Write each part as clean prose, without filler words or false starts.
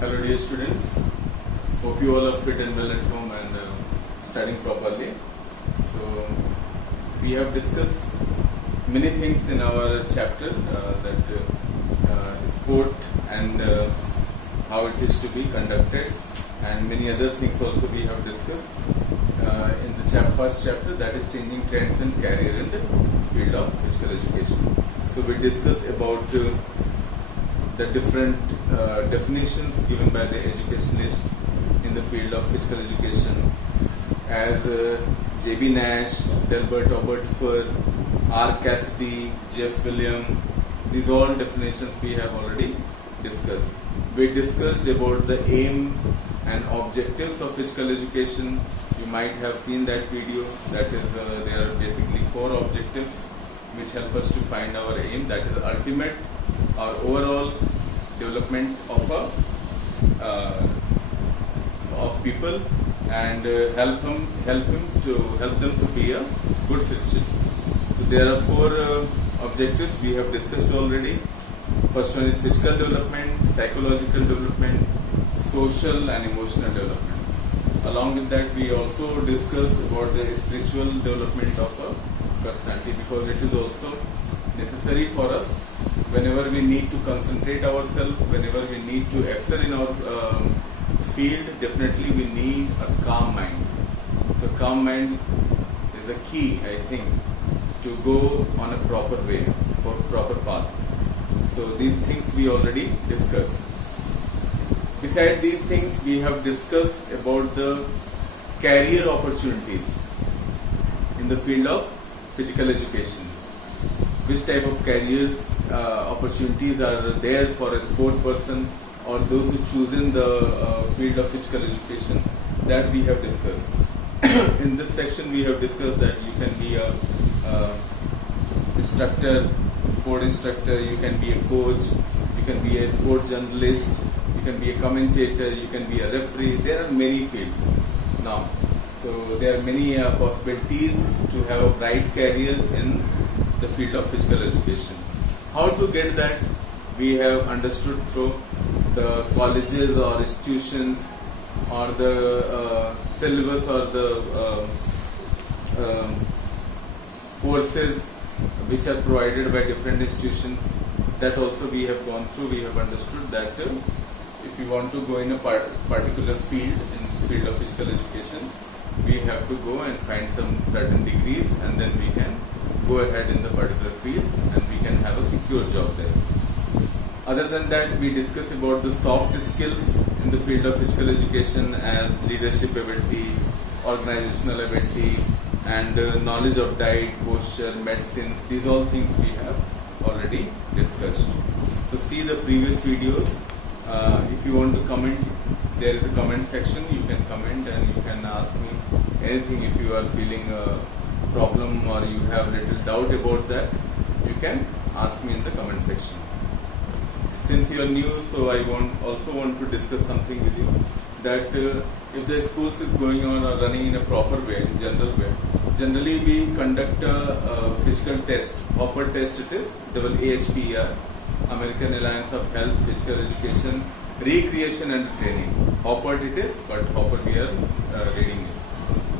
Hello dear students, hope you all are fit and well at home and studying properly. So we have discussed many things in our chapter that sport and how it is to be conducted, and many other things also we have discussed in the first chapter, that is changing trends and career in the field of physical education. So we discussed about the different definitions given by the educationalists in the field of physical education, as J.B. Nash, Delbert Obertfur, R. Cassidy, Jeff William. These all definitions we have already discussed. We discussed about the aim and objectives of physical education. You might have seen that video. That is, there are basically 4 objectives which help us to find our aim. That is ultimate or overall development of people, and help them to be a good citizen. So there are 4 objectives we have discussed already. First one is physical development, psychological development, social and emotional development. Along with that, we also discussed about the spiritual development of a personality, because it is also necessary for us whenever we need to concentrate ourselves, whenever we need to excel in our field. Definitely we need a calm mind. So calm mind is a key, I think, to go on a proper way or proper path. So these things we already discussed. Besides these things, we have discussed about the career opportunities in the field of physical education. Which type of careers opportunities are there for a sport person or those who choose in the field of physical education, that we have discussed. In this section we have discussed that you can be a instructor, sport instructor, you can be a coach, you can be a sport journalist, you can be a commentator, you can be a referee. There are many fields now. So there are many possibilities to have a bright career in the field of physical education. How to get that, we have understood through the colleges or institutions or the syllabus or the courses which are provided by different institutions. That also we have gone through. We have understood that if you want to go in a particular field, in the field of physical education, we have to go and find some certain degrees, and then we can go ahead in the particular field and we can have a secure job there. Other than that, we discuss about the soft skills in the field of physical education, as leadership ability, organizational ability, and knowledge of diet, posture, medicines. These all things we have already discussed. So see the previous videos. If you want to comment, there is a comment section. You can comment and you can ask me anything. If you are feeling a problem or you have little doubt about that, you can ask me in the comment section. Since you are new, so I also want to discuss something with you, that if the schools is going on or running in a proper way, in general way, generally we conduct a physical test. Hopper test it is, AAHPER, American Alliance of Health, Physical Education, Recreation and Training. Hopper it is, but Hopper we are reading it.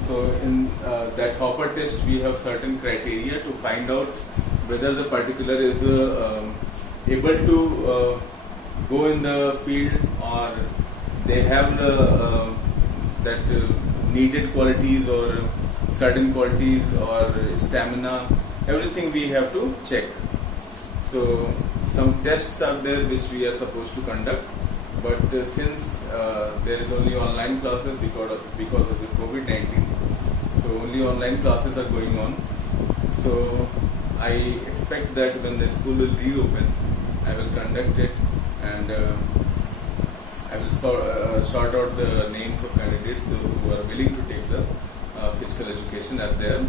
So in that Hopper test, we have certain criteria to find out whether the particular is able to go in the field, or they have that needed qualities or certain qualities or stamina. Everything we have to check. So some tests are there which we are supposed to conduct, but since there is only online classes because of the COVID-19, so only online classes are going on. So I expect that when the school will reopen, I will conduct it, and I will sort out the names of candidates, those who are willing to take the physical education as their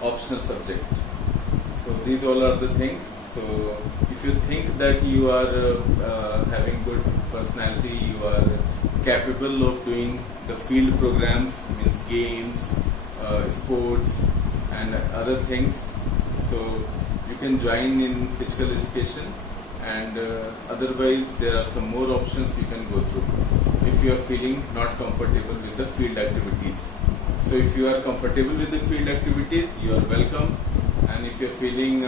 optional subject. So these all are the things. So if you think that you are having good personality, you are capable of doing the field programs, means games, sports and other things, so you can join in physical education and otherwise there are some more options you can go through if you are feeling not comfortable with the field activities. So if you are comfortable with the field activities, you are welcome, and if you are feeling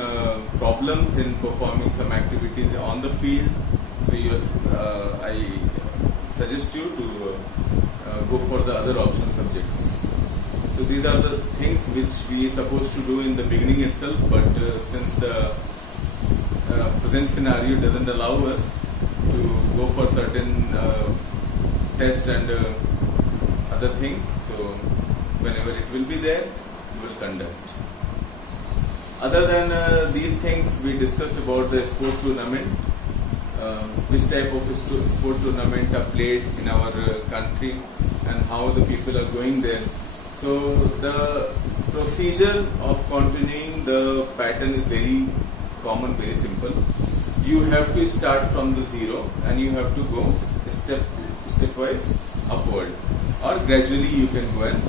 problems in performing some activities on the field, so I suggest you to go for the other option subjects. So these are the things which we are supposed to do in the beginning itself, but since the present scenario doesn't allow us to go for certain tests and other things, so whenever it will be there, we will conduct. Other than these things, we discuss about the sport tournament, which type of sport tournament are played in our country and how the people are going there. So the procedure of continuing the pattern is very common, very simple. You have to start from the zero and you have to go stepwise upward, or gradually you can go and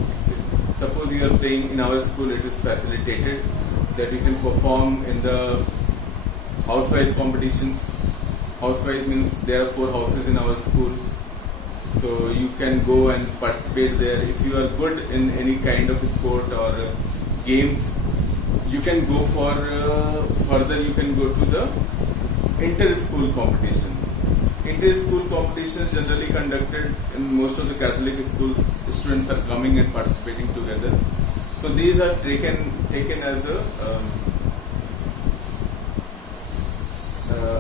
suppose you are playing in our school, it is facilitated that you can perform in the house-wise competitions. House-wise means there are 4 houses in our school. So you can go and participate there. If you are good in any kind of sport or games, you can go for further. You can go to the inter-school competitions. Inter-school competitions generally conducted in most of the Catholic schools. Students are coming and participating together. So these are taken as a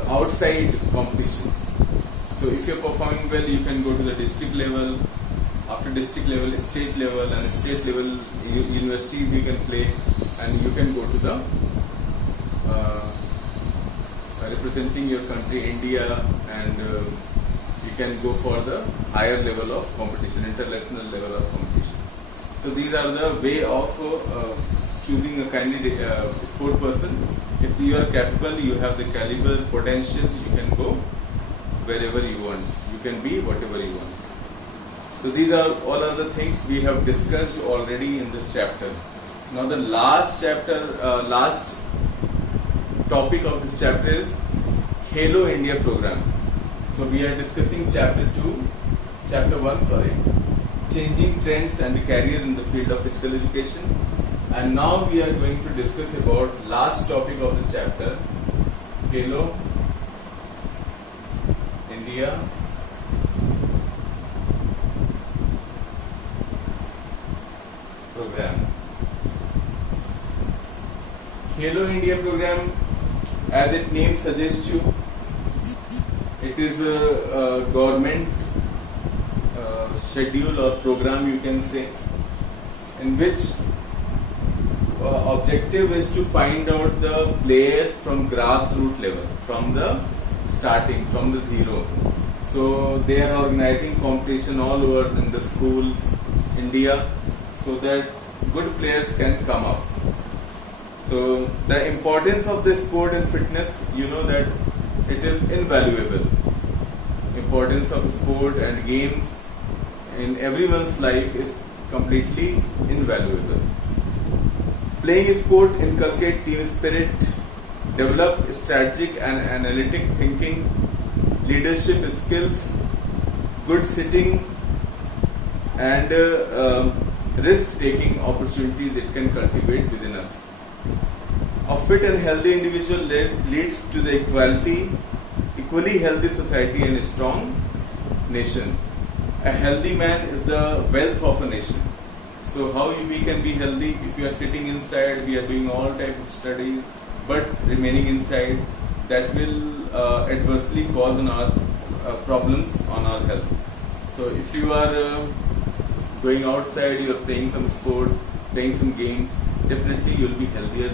outside competitions. So if you are performing well, you can go to the district level. After district level, state level, and state level universities you can play, and you can go to the representing your country, India, and you can go for the higher level of competition, international level of competitions. So these are the way of choosing a candidate, sport person. If you are capable, you have the caliber, potential, you can go wherever you want. You can be whatever you want. So these are all other things we have discussed already in this chapter. Now the last topic of this chapter is Khelo India program. So we are discussing chapter 1, changing trends and career in the field of physical education. And now we are going to discuss about last topic of the chapter, Khelo India program. Khelo India program, as its name suggests you, it is a government schedule or program, you can say, in which objective is to find out the players from grassroots level, from the starting, from the zero. So they are organizing competition all over in the schools, India, so that good players can come up. So the importance of the sport and fitness, you know that it is invaluable. Importance of sport and games in everyone's life is completely invaluable. Playing sport inculcates team spirit, develop strategic and analytic thinking, leadership skills, good sitting, and risk-taking opportunities it can cultivate within us. A fit and healthy individual leads to the equally healthy society and a strong nation. A healthy man is the wealth of a nation. So how we can be healthy? If we are sitting inside, we are doing all type of studies, but remaining inside, that will adversely cause on our problems on our health. So if you are going outside, you are playing some sport, playing some games, definitely you will be healthier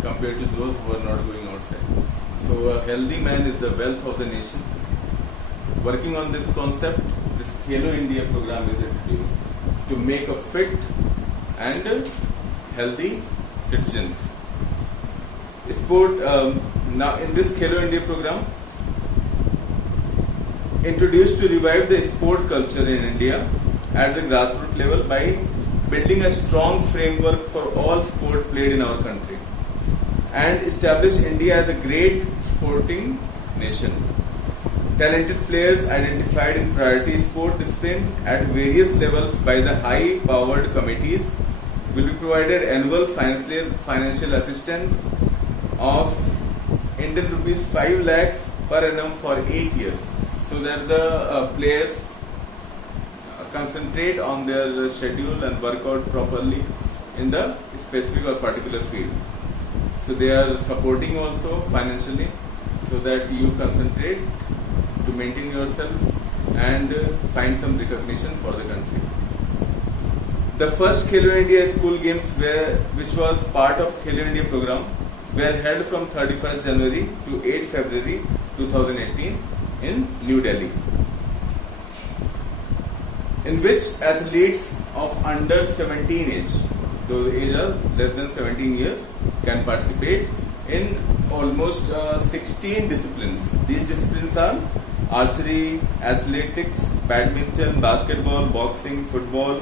compared to those who are not going outside. So a healthy man is the wealth of the nation. Working on this concept, this Khelo India program is introduced to make a fit and healthy citizens. Sport, now in this Khelo India program, introduced to revive the sport culture in India at the grassroots level by building a strong framework for all sport played in our country, and establish India as a great sporting nation. Talented players identified in priority sport discipline at various levels by the high-powered committees will be provided annual financial assistance of Indian rupees 5 lakhs per annum for 8 years, so that the players concentrate on their schedule and work out properly in the specific or particular field. So they are supporting also financially, so that you concentrate to maintain yourself and find some recognition for the country. The first Khelo India School Games which was part of Khelo India program were held from 31st January to 8 February 2018 in New Delhi, in which athletes of under 17 age, those age are less than 17 years, can participate in almost 16 disciplines. These disciplines are archery, athletics, badminton, basketball, boxing, football,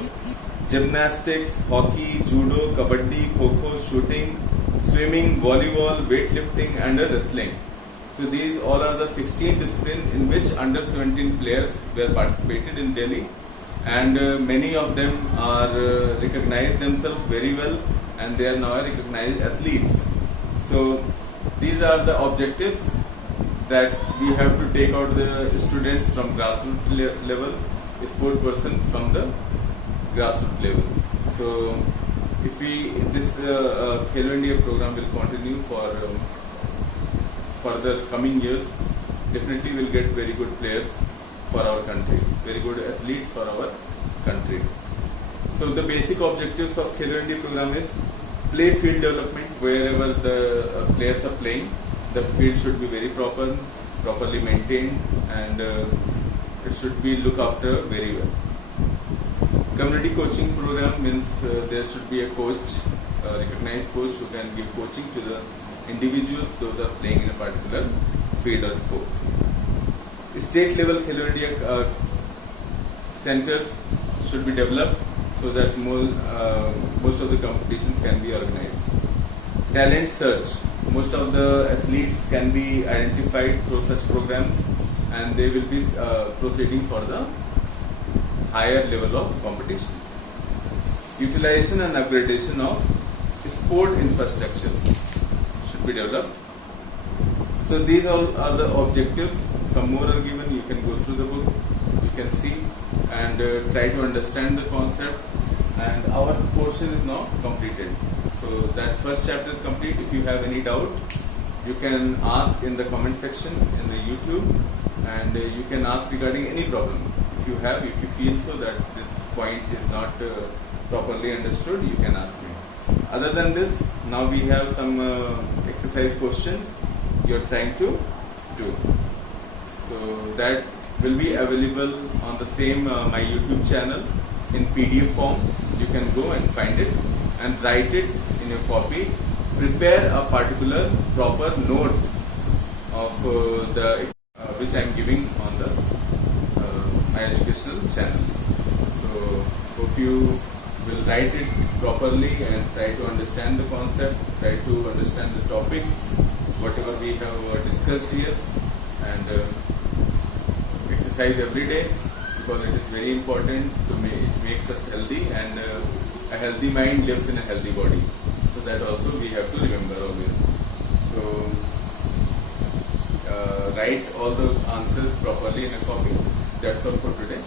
gymnastics, hockey, judo, kabaddi, kho-kho, shooting, swimming, volleyball, weightlifting and wrestling. So these all are the 16 disciplines in which under 17 players were participated in Delhi, and many of them are recognized themselves very well, and they are now recognized athletes. So these are the objectives that we have to take out the students from grassroots level, sport person from the grassroots level. So if this Khelo India program will continue for the coming years, definitely will get very good players for our country, very good athletes for our country. So the basic objectives of Khelo India program is play field development. Wherever the players are playing, the field should be very properly maintained, and it should be looked after very well. Community coaching program means there should be a coach, a recognized coach who can give coaching to the individuals those are playing in a particular field or sport. State level Khelo India centers should be developed, so that most of the competitions can be organized. Talent search. Most of the athletes can be identified through such programs, and they will be proceeding for the higher level of competition. Utilization and upgradation of sport infrastructure should be developed. So these all are the objectives. Some more are given. You can go through the book, you can see and try to understand the concept. And our portion is now completed. So that first chapter is complete. If you have any doubt, you can ask in the comment section in the YouTube, and you can ask regarding any problem. If you feel so that this point is not properly understood, you can ask me. Other than this, now we have some exercise questions you are trying to do. So that will be available on the same my YouTube channel in PDF form. You can go and find it and write it in your copy. Prepare a particular proper note of which I am giving on the my educational channel. So hope you will write it properly and try to understand the concept, try to understand the topics, whatever we have discussed here, and exercise every day, because it is very important to it makes us healthy, and a healthy mind lives in a healthy body. So that also we have to remember always. So write all the answers properly in a copy. That's all for today.